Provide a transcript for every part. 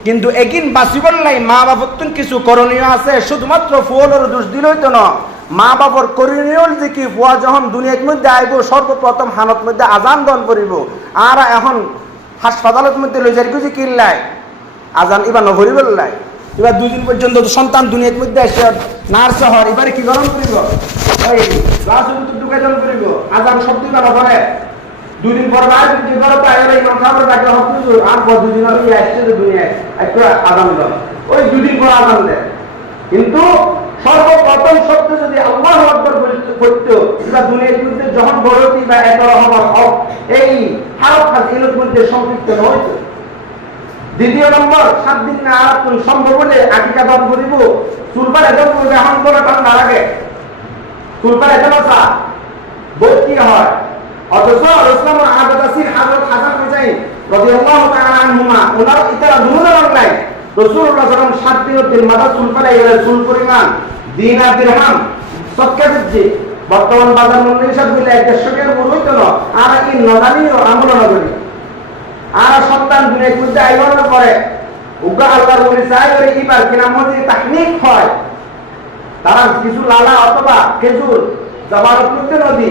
কিন্তু একিন বাঁচিবার লাই মা বাবার তো কিছু করণীয় আছে, শুধুমাত্র ফুলের দোষ দিলই তো না। মা বাবার করণীয় যে কি ফুয়া যখন দুনিয়ার মধ্যে আইব সর্বপ্রথম হানত মধ্যে আজান দন করিব আর এখন হাসপাতালের মধ্যে লই যাই কিছু কিনলাই আজান এবার নভরি বললাই এবার দুই দিন পর্যন্ত সন্তান দুনিয়ার মধ্যে আসে নার্স হর এবারে কি গরম করিব ওই গ্লাস ঢুকে জন করিব আজান শব্দ কেন করে দুই দিন পর আর কি করো এর ইমাম সাহেবের ডাকে হচ্ছে আর পর দুই দিন আগে আসছে যে দুনিয়ায় একটু আজান দাও ওই দুই দিন পর আজান দেয়। কিন্তু সর্বপ্রথম শব্দ যদি আল্লাহ আকবর করতো বা দুনিয়ার মধ্যে যখন বড়তি বা এত হবার হক, এই হারত ফাজিলের মধ্যে সম্পৃক্ত নয়তো দ্বিতীয় নম্বর, সাত দিন না আর সম্ভব হলে আটিকা দান করিব। চুলবার এজন করবে এখন করে ঠান্ডা লাগে। চুলবার এজন আসা বোধ কি হয়। অথচ ইসলাম আহাদ আসির হযরত হাসান হুসাইন রাদিয়াল্লাহু তাআলা আনহুমা। ওনার ইতারা দুমুদা বাংলায় রাসূলুল্লাহ সাল্লাল্লাহু সাত দিন মাথা চুল ফেলে গেলে চুল পরিমাণ দিরহাম দিচ্ছে। বর্তমান বাজার মূল্য হিসাব মিলে এক দেড়শো টাকার মূল হইতো না আর কি নদানিও আমল নগরী আর সন্তান দুনিয়া মধ্যে আইবার পরে। উগা আল্লাহর বলে চাই করে ইবার কিনা মধ্যে তাকনিক হয়। তারা কিছু লালা অথবা খেজুর করতে নদী।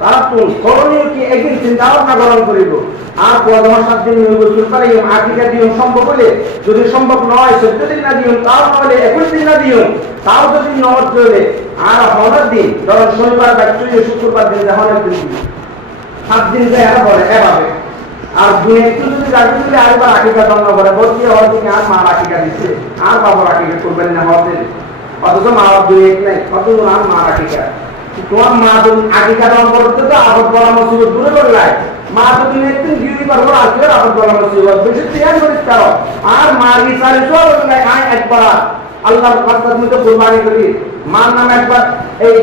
তারা করণীয় কি একদিন চিন্তা ভাবনা গ্রহণ করিব? আর পদমার সাত দিন নিয়োগ ইয়ম আকিকা দিয়ম সম্ভব হলে? যদি সম্ভব নয় চোদ্দ দিন না দিয়ম, তাও নহলে একুশ দিন না দিয়ম, তাও যদি নয় চলে আর হনের দিন, ধরুন শনিবার বা শুক্রবার দিন হনের দিন সাত দিন যে এরা বলে, এভাবে। আর দুই একটু যদি রাখি দিলে, আরেকবার আকিকা দণ্ড করে, বলছি হওয়ার দিকে আর মা আকিকা দিচ্ছে, আর বাবার আকিকা করবেন না হতে অথচ মা দুই এক নাই কত আর মা আকিকা তোমার মা তো আকিকা দণ্ড তো আপদ বলা মসিবত দূরে করলাই মা তো তুমি একদিন গিরি পারব আজকে আপদ বলা বেশি তিয়ার করিস তাও আর মা বিচারে সব আয় একবার আল্লাহর রাস্তার মধ্যে কোরবানি করি। মার নামে একবার, এই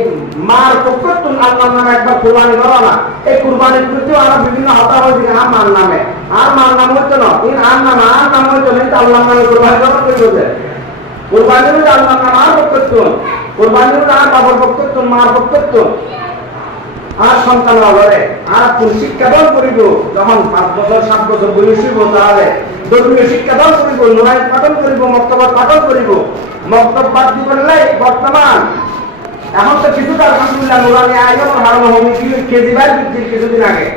মার পক্ষত্ব আল্লাহর নামে একবার কোরবানি করা না। এই কোরবানির প্রতিও আমরা বিভিন্ন হতা হয়েছে আর মার নামে। আর মার নাম হইতো না। আর নাম আর নাম হইতো না। আল্লাহর নামে কোরবানি করা করি কোরবানি হইতে আল্লাহর নাম আর পক্ষত্ব কোরবানি হইতে আর বাবার পক্ষত্ব মার পক্ষত্ব আর সন্তান হবে আর কোন শিক্ষা দান করিব, যখন পাঁচ বছর, সাত বছর বয়স হইব তাহলে। ধর্মীয় শিক্ষা দান করিব নোরাই পাঠন করিব মক্তবাদ পাঠন করিব। মক্তব বাদ দিবেন বর্তমান। এখন তো কিছুটা আলহামদুলিল্লাহ, নোরানি আয়োজন হারানো হবে কেজি বাই বৃদ্ধির কিছুদিন আগে।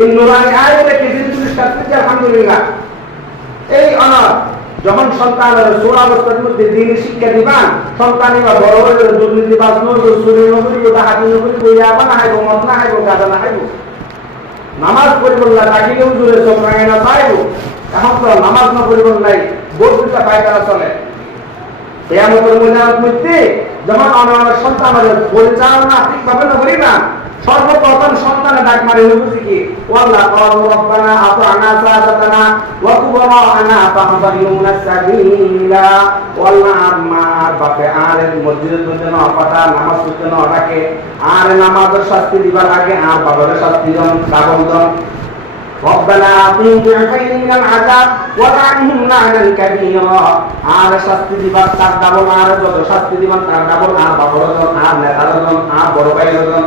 এই নোরানি আয়োজনে কেজি টাকা আলহামদুলিল্লাহ। এই অনার যখন সন্তান ষোলো অবস্থার মধ্যে দিন শিক্ষা দিবান, সন্তান এবার বড় হয়ে দুর্নীতি বাস নড়বে চুরি নকরি ওটা হাতি নকরি বই আবার না হাইব মদ না হাইব গাঁদা না হাইব নামাজ পরিবল্লা তাকিলেও জুড়ে চোখ রাঙে না পাইব। এখন তো নামাজ না পরিবল্লাই বোধটা পায়খানা চলে। কেয়ামতের ময়দানের মধ্যে যখন আমার সন্তান পরিচালনা ঠিকভাবে না করি না, সর্বপ্রথম সন্তানে ডাক মারে হইছে কি? ওয়াল্লাহ রাব্বানা আতা'না সাদাতানা ওয়া কুবরা'না ফাহদারিনা সাবিলা ওয়াল্লাহ আমার বাপে আর মসজিদের মধ্যে না পাতা নামাজ পড়তে না ডাকে আর নামাজের শাস্তি দিবার আগে আর বাবার শাস্তি জন ডাবল জন ربنا اعطهم ضعفين من العذاب ولعنهم لعنا كبيرا আর শাস্তি দিবার তার ডাবল আর যত শাস্তি দিবার তার ডাবল আর বাবার জন আর নেতার জন আর বড় ভাইয়ের জন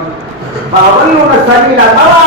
فأضلوا السبيل তারা